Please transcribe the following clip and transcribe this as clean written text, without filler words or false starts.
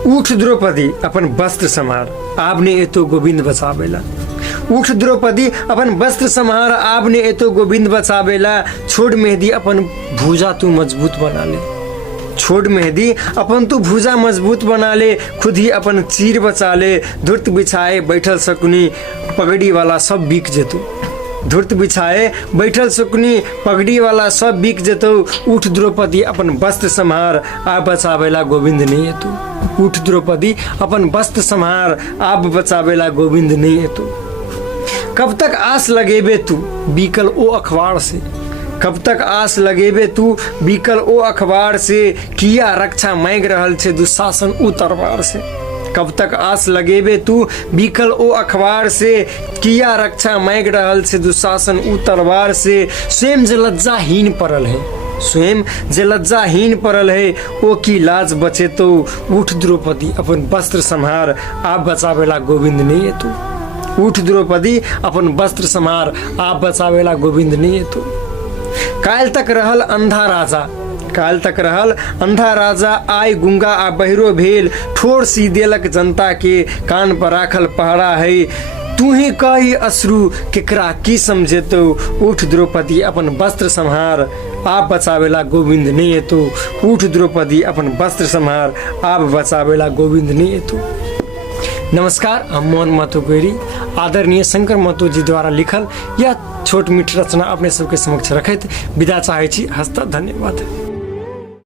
उठ द्रौपदी अपन वस्त्र संहार, आपने एतो गोविंद बचावेला। उठ द्रौपदी अपन वस्त्र संहार, आपने एतो गोविंद बचावेला। छोड़ मेहदी अपन भुजा तू मजबूत बना ले, छोड़ मेहदी अपन तू भुजा मजबूत बना ले। खुद ही अपन चीर बचा ले, धुर्त बिछाए बैठल शकुनी पगड़ी वाला सब बिक जेतू। धुर्त बिछाए बैठल शकुनी पगड़ी वाला सब बिक जेतौ। उठ द्रौपदी अपन वस्त्र संहार, आप बचावेला गोविंद नहीं है तू। उठ द्रौपदी अपन वस्त्र संहार, आप बचावेला गोविंद नहीं है तू। कब तक आस लगेबे तू बीकल ओ अखबार से, कब तक आस लगेबे तू बीकल ओ अखबार से। किया रक्षा मांग रहल छे दुशासन उ तलवार से। कब तक आस लगेबे तू बीकल ओ अखबार से। किया रक्षा मांग रहल छे दुशासन उ तलवार से। स्वयं जे लज्जाहीन पड़ल है, स्वयं जे लज्जाहीन पड़ल है, ओ की लाज बचे तो। उठ द्रौपदी अपन वस्त्र संहार, आप बचावेला गोविंद नहीं है तू। उठ द्रौपदी अपन वस्त्र संहार, आप बचावेला गोविंद नहीं है तू। काल तक रहल अंधा राजा, काल तक रहल अंधा राजा, आय गुंगा आ बहिरो भेल। ठोर सी देलक जनता के, कान पर राखल पहरा है। तू ही कही अश्रु केकरा की समझेतो। उठ द्रौपदी अपन वस्त्र संहार, आप बचावेला गोविंद नहीं है तो। उठ द्रौपदी अपन वस्त्र संहार, आप बचावेला गोविंद नहीं है तो। नमस्कार, हम मोहन महतो गोरी आदरणीय शंकर महतो जी द्वारा लिखल यह छोट मीठ रचना अपने सबके समक्ष रखैत विदा चाहै छी। हस्त धन्यवाद।